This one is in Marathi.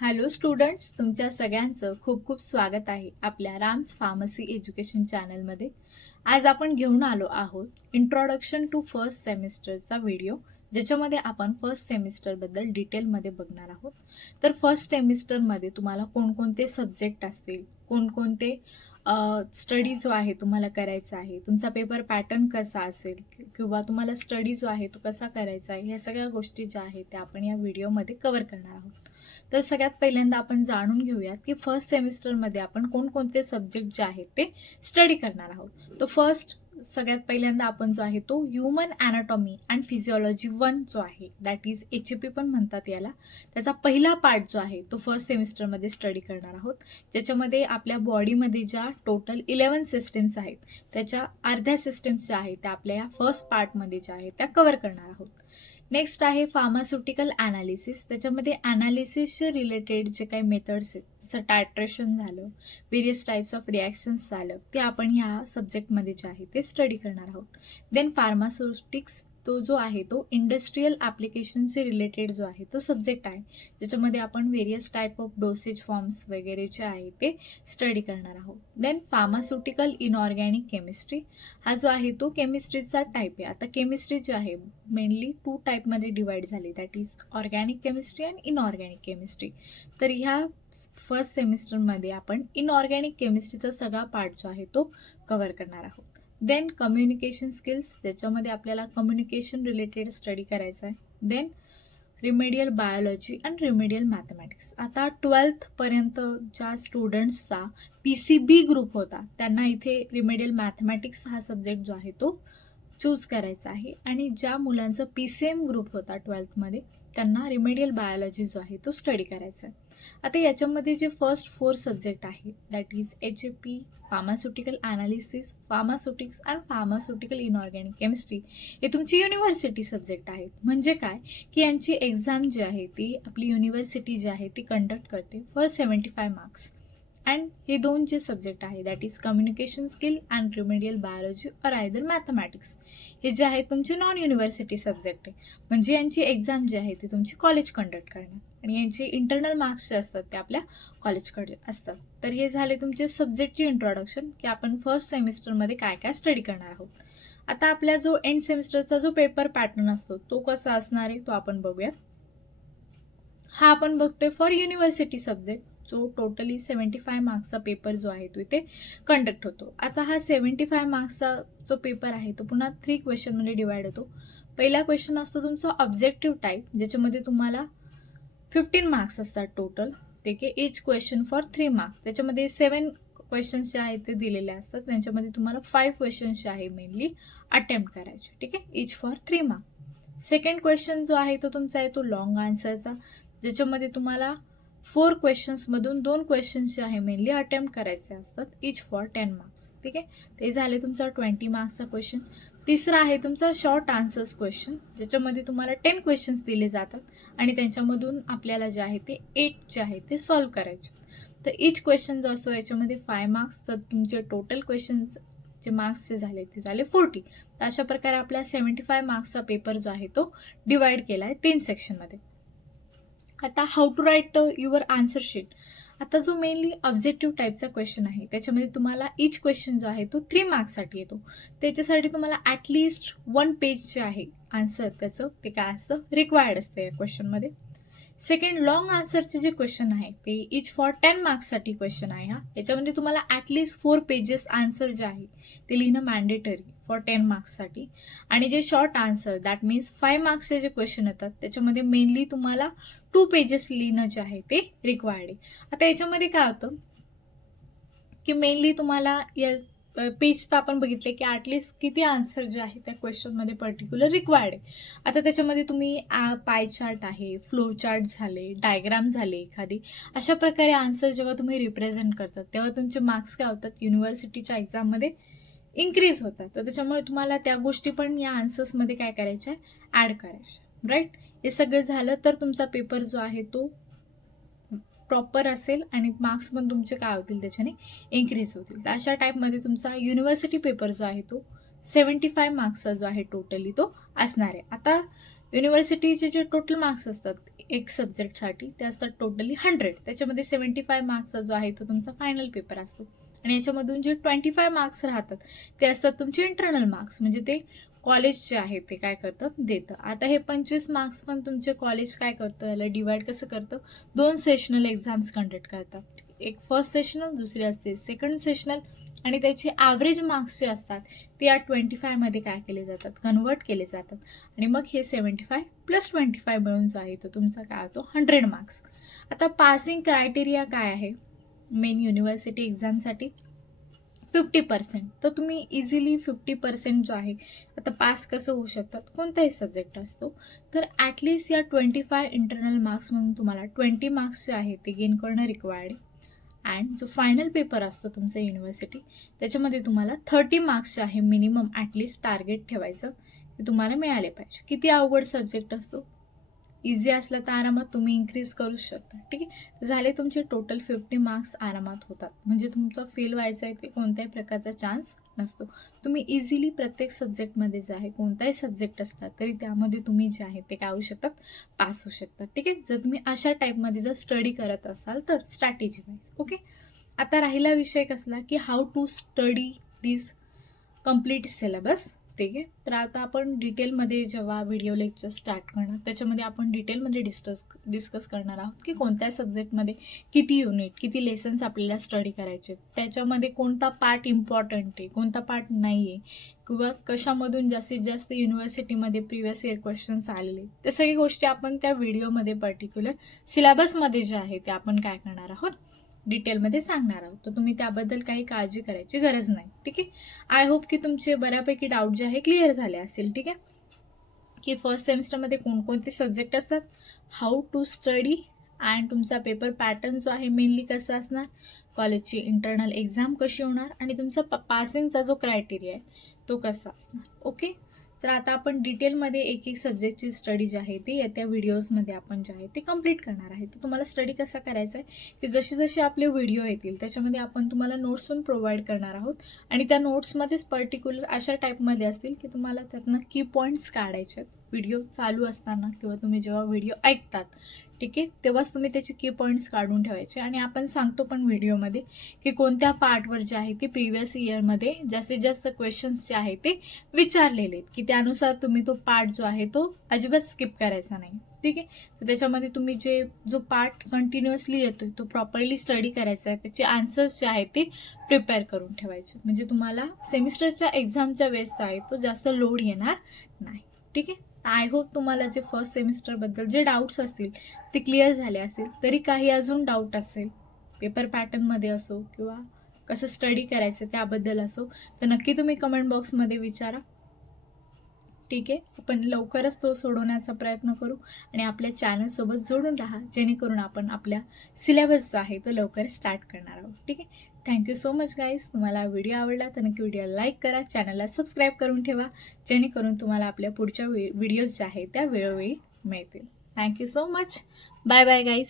हॅलो स्टुडंट्स, तुमच्या सगळ्यांचं खूप खूप स्वागत आहे आपल्या राम्स फार्मसी एज्युकेशन चॅनलमध्ये. आज आपण घेऊन आलो आहोत इंट्रोडक्शन टू फर्स्ट सेमिस्टरचा व्हिडिओ, ज्याच्यामध्ये आपण फर्स्ट सेमिस्टरबद्दल डिटेलमध्ये बघणार आहोत. तर फर्स्ट सेमिस्टरमध्ये तुम्हाला कोणकोणते सब्जेक्ट असतील, कोणकोणते स्टडी जो आहे तुम्हाला करायचा आहे, तुमचा पेपर पॅटर्न कसा असेल किंवा तुम्हाला स्टडी जो आहे तो कसा करायचा आहे, ह्या सगळ्या गोष्टी ज्या आहेत त्या आपण या व्हिडिओमध्ये कव्हर करणार आहोत. तर सगळ्यात पहिल्यांदा आपण जाणून घेऊयात की फर्स्ट सेमिस्टरमध्ये आपण कोणकोणते सब्जेक्ट जे आहेत ते स्टडी करणार आहोत. तर सगळ्यात पहिल्यांदा आपण जो आहे तो ह्युमन ॲनाटॉमी अँड फिजिओलॉजी 1 जो आहे, दॅट इज HAP पण म्हणतात याला, त्याचा पहिला पार्ट जो आहे तो फर्स्ट सेमिस्टरमध्ये स्टडी करणार आहोत, ज्याच्यामध्ये आपल्या बॉडीमध्ये ज्या टोटल 11 सिस्टम्स आहेत त्याच्या अर्ध्या सिस्टम्स ज्या आहेत त्या आपल्या या फर्स्ट पार्टमध्ये ज्या आहेत त्या कव्हर करणार आहोत. नेक्स्ट आहे फार्मास्युटिकल ॲनालिसिस. त्याच्यामध्ये ॲनालिसिसचे रिलेटेड जे काही मेथड्स आहेत, जसं टायट्रेशन झालं, वेरियस टाईप्स ऑफ रिॲक्शन्स झालं, ते आपण ह्या सब्जेक्टमध्ये जे आहे ते स्टडी करणार आहोत. देन फार्मास्युटिक्स तो जो आहे तो इंडस्ट्रियल ॲप्लिकेशनशी रिलेटेड जो आहे तो सब्जेक्ट आहे, ज्याच्यामध्ये आपण various type of dosage forms वगैरे जे आहे ते स्टडी करणार आहोत. देन फार्मास्युटिकल इनऑर्गॅनिक केमिस्ट्री हा जो आहे तो केमिस्ट्रीचा टाईप आहे. आता केमिस्ट्री जी आहे मेनली 2 टाईपमध्ये डिवाइड झाली, that is organic chemistry and inorganic chemistry. तर ह्या फर्स्ट सेमिस्टरमध्ये आपण इनऑर्गॅनिक केमिस्ट्रीचा सगळा पार्ट जो आहे तो कव्हर करणार आहोत. देन कम्युनिकेशन स्किल्स, त्याच्यामध्ये आपल्याला कम्युनिकेशन रिलेटेड स्टडी करायचं आहे. Then remedial biology and remedial mathematics. आता 12th ज्या स्टुडंट्सचा PCB ग्रुप होता त्यांना इथे रिमेडियल मॅथमॅटिक्स हा सब्जेक्ट जो आहे तो चूज करायचा आहे, आणि ज्या मुलांचं PCM ग्रुप होता 12th त्यांना रिमेडियल बायोलॉजी जो आहे तो स्टडी करायचा आहे. आता याच्यामध्ये जे फर्स्ट 4 सब्जेक्ट आहे, that is HAP, pharmaceutical analysis, pharmaceutics and pharmaceutical inorganic chemistry हे तुमची युनिव्हर्सिटी सब्जेक्ट आहेत. म्हणजे काय की यांची एक्झाम जी आहे ती आपली युनिव्हर्सिटी जी आहे ती कंडक्ट करते फॉर 75 मार्क्स. अँड हे 2 जे सब्जेक्ट आहे, that is communication skill and remedial biology or either mathematics, हे जे आहे तुमचे नॉन युनिव्हर्सिटी सब्जेक्ट आहे. म्हणजे यांची एक्झाम जी आहे ती तुमची कॉलेज कंडक्ट करणार, आणि यांचे इंटरनल मार्क्स जे असतात ते आपल्या कॉलेजकडे असतात. तर हे झाले तुमचे सब्जेक्टची इंट्रोडक्शन की आपण फर्स्ट सेमिस्टरमध्ये काय काय स्टडी करणार आहोत. आता आपला जो एंड सेमिस्टरचा जो पेपर पॅटर्न असतो तो कसा असणार आहे तो आपण बघूया. हा आपण बघतोय फॉर युनिव्हर्सिटी सब्जेक्ट, जो टोटली 75 मार्क्सचा पेपर जो आहे तो इथे कंडक्ट होतो. आता हा 75 मार्क्सचा जो पेपर आहे तो पुन्हा 3 क्वेश्चनमध्ये डिवाइड होतो. पहिला क्वेश्चन असतो तुमचा ऑब्जेक्टिव्ह टाईप, ज्याच्यामध्ये तुम्हाला 15 मार्क्स असतात टोटल, ते की इच क्वेश्चन फॉर 3 मार्क्स. त्याच्यामध्ये 7 क्वेश्चन्स जे आहेत ते दिलेले असतात, त्यांच्यामध्ये तुम्हाला 5 क्वेश्चन्स जे आहे मेनली अटेम्प्ट करायचे, ठीक आहे, इच फॉर 3 मार्क्स. सेकंड क्वेश्चन जो आहे तो तुमचा आहे तो लॉंग आन्सरचा, ज्याच्यामध्ये तुम्हाला 4 क्वेश्चन्समधून 2 क्वेश्चन्स जे आहे मेनली अटेम्प्ट करायचे असतात, इच फॉर 10 मार्क्स, ठीक आहे. ते झाले तुमचा 20 मार्क्सचा क्वेश्चन. तिसरा आहे तुमचा शॉर्ट आन्सर्स क्वेश्चन, ज्याच्यामध्ये तुम्हाला 10 क्वेश्चन्स दिले जातात आणि त्यांच्यामधून आपल्याला जे आहे ते 8 जे आहे ते सॉल्व्ह करायचे. तर इच क्वेश्चन जो असतो याच्यामध्ये 5 मार्क्स, तर तुमचे टोटल क्वेश्चन्स जे मार्क्स जे झाले ते झाले 40. तर अशा प्रकारे आपला 75 मार्क्सचा पेपर जो आहे तो डिवाइड केला आहे 3 सेक्शनमध्ये. आता how to write your answer sheet. आता जो मेनली ऑब्जेक्टिव्ह टाईपचा क्वेश्चन आहे त्याच्यामध्ये तुम्हाला इच क्वेश्चन जो आहे तो 3 मार्क्ससाठी येतो. त्याच्यासाठी तुम्हाला ॲटलिस्ट 1 पेज जे आहे आन्सर त्याचं ते काय असतं रिक्वायर्ड असतं या क्वेश्चनमध्ये. सेकंड, लॉंग आन्सरचे जे क्वेश्चन आहे ते इच फॉर 10 मार्क्ससाठी क्वेश्चन आहे. याच्यामध्ये तुम्हाला ॲटलिस्ट 4 पेजेस आन्सर जे आहे ते लिहिणं मॅन्डेटरी फॉर 10 मार्क्ससाठी. आणि जे शॉर्ट आन्सर दॅट मीन्स 5 मार्क्सचे जे क्वेश्चन येतात त्याच्यामध्ये मेनली तुम्हाला 2 पेजेस लिहिणं जे आहे ते रिक्वायर्ड आहे. आता याच्यामध्ये काय होतं की मेनली तुम्हाला या पेज तर आपण बघितले की ॲटलिस्ट किती आन्सर जे आहे त्या क्वेश्चनमध्ये पर्टिक्युलर रिक्वायर्ड आहे. आता त्याच्यामध्ये तुम्ही पाय चार्ट आहे, फ्लो चार्ट झाले, डायग्राम झाले एखादी, अशा प्रकारे आन्सर जेव्हा तुम्ही रिप्रेझेंट करतात तेव्हा तुमचे मार्क्स काय होतात युनिव्हर्सिटीच्या एक्झाममध्ये इन्क्रीज होतात. तर त्याच्यामुळे तुम्हाला त्या गोष्टी पण या आन्सर्समध्ये काय करायच्या ॲड करायच्या, राईट. हे सगळं झालं तर तुमचा पेपर जो आहे तो प्रॉपर असेल आणि मार्क्स पण तुमचे काय होतील त्याच्याने इन्क्रीज होतील. तर अशा टाईपमध्ये तुमचा युनिव्हर्सिटी पेपर जो आहे तो 75 मार्क्सचा जो आहे टोटली तो असणार आहे. आता युनिव्हर्सिटीचे जे टोटल मार्क्स असतात एक सब्जेक्टसाठी ते असतात टोटली 100. त्याच्यामध्ये 75 मार्क्सचा जो आहे तो तुमचा फायनल पेपर असतो आणि याच्यामधून जे 25 मार्क्स राहतात ते असतात तुमचे इंटरनल मार्क्स, म्हणजे ते कॉलेज जे आहे ते काय करतं देतं. आता हे 25 मार्क्स पण तुमचे कॉलेज काय करतं, याला डिवाइड कसं करतं, 2 सेशनल एक्झाम्स कंडक्ट करतात. एक फर्स्ट सेशनल, दुसरी असते सेकंड सेशनल, आणि त्याचे ॲव्हरेज मार्क्स जे असतात ते या 25मध्ये काय केले जातात, कन्वर्ट केले जातात आणि मग हे 75 + 25 मिळून जो आहे तो तुमचा काय होतो 100 मार्क्स. आता पासिंग क्रायटेरिया काय आहे मेन युनिव्हर्सिटी एक्झामसाठी, 50%. तर तुम्ही इझिली 50% जो आहे, आता पास कसं होऊ शकतात, कोणताही सब्जेक्ट असतो, तर ॲटलिस्ट या 25 इंटरनल मार्क्समधून तुम्हाला 20 मार्क्स जे आहे ते गेन करणं रिक्वायर्ड आहे. अँड जो फायनल पेपर असतो तुमचा युनिव्हर्सिटी, त्याच्यामध्ये तुम्हाला 30 मार्क्सचे आहे मिनिमम ॲटलिस्ट टार्गेट ठेवायचं की तुम्हाला मिळाले पाहिजे. किती अवघड सब्जेक्ट असतो, इझी असला तर आरामात तुम्ही इन्क्रीज करू शकता. ठीक आहे, झाले तुमचे टोटल 50 मार्क्स आरामात होतात, म्हणजे तुमचा फेल व्हायचा आहे ते कोणत्याही प्रकारचा चान्स नसतो. तुम्ही इझिली प्रत्येक सब्जेक्टमध्ये जे आहे, कोणताही सब्जेक्ट असला तरी त्यामध्ये तुम्ही जे आहे ते काय होऊ शकतात, पास होऊ शकतात. ठीक आहे, जर तुम्ही अशा टाईपमध्ये जर स्टडी करत असाल तर स्ट्रॅटेजी वाईज. ओके, आता राहिला विषय कसला की how to study this complete syllabus. ठीक आहे, तर आता आपण डिटेलमध्ये जेव्हा व्हिडिओ लेक्चर स्टार्ट करणार त्याच्यामध्ये आपण डिटेलमध्ये डिस्कस करणार आहोत की कोणत्या सब्जेक्टमध्ये किती युनिट, किती लेसन्स आपल्याला स्टडी करायचे, त्याच्यामध्ये कोणता पार्ट इम्पॉर्टंट आहे, कोणता पार्ट नाही आहे, किंवा कशामधून जास्तीत जास्त युनिव्हर्सिटीमध्ये प्रिव्हियस इयर क्वेश्चन्स आलेले, त्या सगळ्या गोष्टी आपण त्या व्हिडिओमध्ये पर्टिक्युलर सिलेबसमध्ये जे आहे ते आपण काय करणार आहोत, डिटेलमध्ये सांगणार आहोत. तर तुम्ही त्याबद्दल काही काळजी करायची गरज नाही. ठीक आहे, आय होप की तुमचे बऱ्यापैकी डाऊट जे आहे क्लिअर झाले असतील. ठीक आहे, की फर्स्ट सेमिस्टरमध्ये कोणकोणते सब्जेक्ट असतात, हाऊ टू स्टडी, अँड तुमचा पेपर पॅटर्न जो आहे मेनली कसा असणार, कॉलेजची इंटरनल एक्झाम कशी होणार, आणि तुमचा पासिंगचा जो क्रायटेरिया आहे तो कसा असणार. ओके, तर आता आपण डिटेलमध्ये एक एक सब्जेक्टची स्टडी जी आहे ती येत्या व्हिडिओजमध्ये आपण जे आहे ते कंप्लीट करणार आहे. तर तुम्हाला स्टडी कसा करायचा आहे की जसे जसे आपले व्हिडिओ येतील त्याच्यामध्ये आपण तुम्हाला नोट्स पण प्रोव्हाइड करणार आहोत, आणि त्या नोट्समध्येच पर्टिक्युलर अशा टाईपमध्ये असतील की तुम्हाला त्यातनं की पॉईंट्स काढायचे आहेत व्हिडिओ चालू असताना, किंवा तुम्ही जेव्हा व्हिडिओ ऐकतात ठीक आहे तेव्हाच तुम्ही त्याचे की पॉईंट्स काढून ठेवायचे. आणि आपण सांगतो पण व्हिडिओमध्ये की कोणत्या पार्टवर जे आहे ते प्रिव्हियस इयरमध्ये जास्तीत जास्त क्वेश्चन्स जे आहे ते विचारलेले आहेत, की त्यानुसार तुम्ही तो पार्ट जो आहे तो अजिबात स्किप करायचा नाही. ठीक आहे, तर त्याच्यामध्ये तुम्ही जो पार्ट कंटिन्युअसली येतोय तो प्रॉपरली स्टडी करायचा आहे, त्याचे आन्सर्स जे आहेत ते प्रिपेअर करून ठेवायचे, म्हणजे तुम्हाला सेमिस्टरच्या एक्झामच्या वेळेसचा आहे तो जास्त लोड येणार नाही. ठीक आहे, आय होप तुम्हाला जे फर्स्ट सेमिस्टरबद्दल जे डाऊट्स असतील ते क्लिअर झाले असतील. तरी काही अजून डाऊट असेल पेपर पॅटर्नमध्ये असो किंवा कसं स्टडी करायचं त्याबद्दल असो, तर नक्की तुम्ही कमेंट बॉक्समध्ये विचारा. ठीक आहे, आपण लवकरच तो सोडवण्याचा प्रयत्न करू आणि आपल्या चॅनलसोबत जोडून राहा, जेणेकरून आपण आपल्या सिलेबस जो आहे तो लवकर स्टार्ट करणार आहोत. ठीक आहे, थँक्यू सो मच गाईज. तुम्हाला व्हिडिओ आवडला तर नक्की व्हिडिओ लाईक करा, चॅनलला सबस्क्राईब करून ठेवा, जेणेकरून तुम्हाला आपल्या पुढच्या व्हिडिओज ज्या आहेत त्या वेळोवेळी मिळतील. Thank you so much. Bye bye guys.